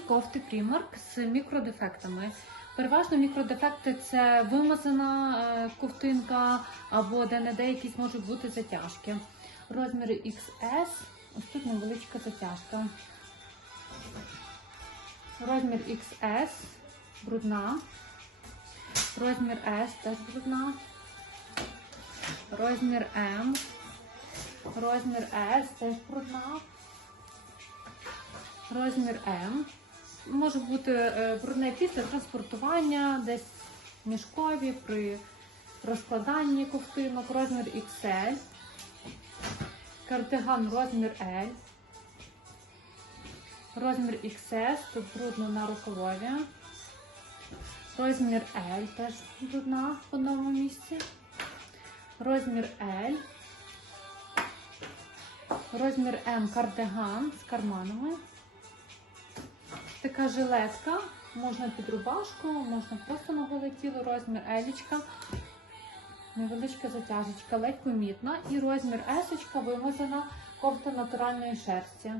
Кофти Primark з мікродефектами. Переважно мікродефекти це вимазана е, ковтинка або де-не-де якісь можуть бути затяжки. Розмір XS, ось тут невеличка затяжка. Розмір XS, брудна. Розмір S теж брудна. Розмір M. Розмір S теж брудна. Розмір М. Може бути е, брудне після транспортування, десь мішкові при розкладанні ковтинок, розмір XL, кардиган розмір L, розмір XS, тут брудно на рукавові, розмір L теж брудна в одному місці, розмір L, розмір М кардиган з карманами. Така жилетка, можна під рубашку, можна просто на голе тіло, розмір елічка, невеличка затяжечка, ледь помітна. І розмір есочка вимазана кофта натуральної шерсті.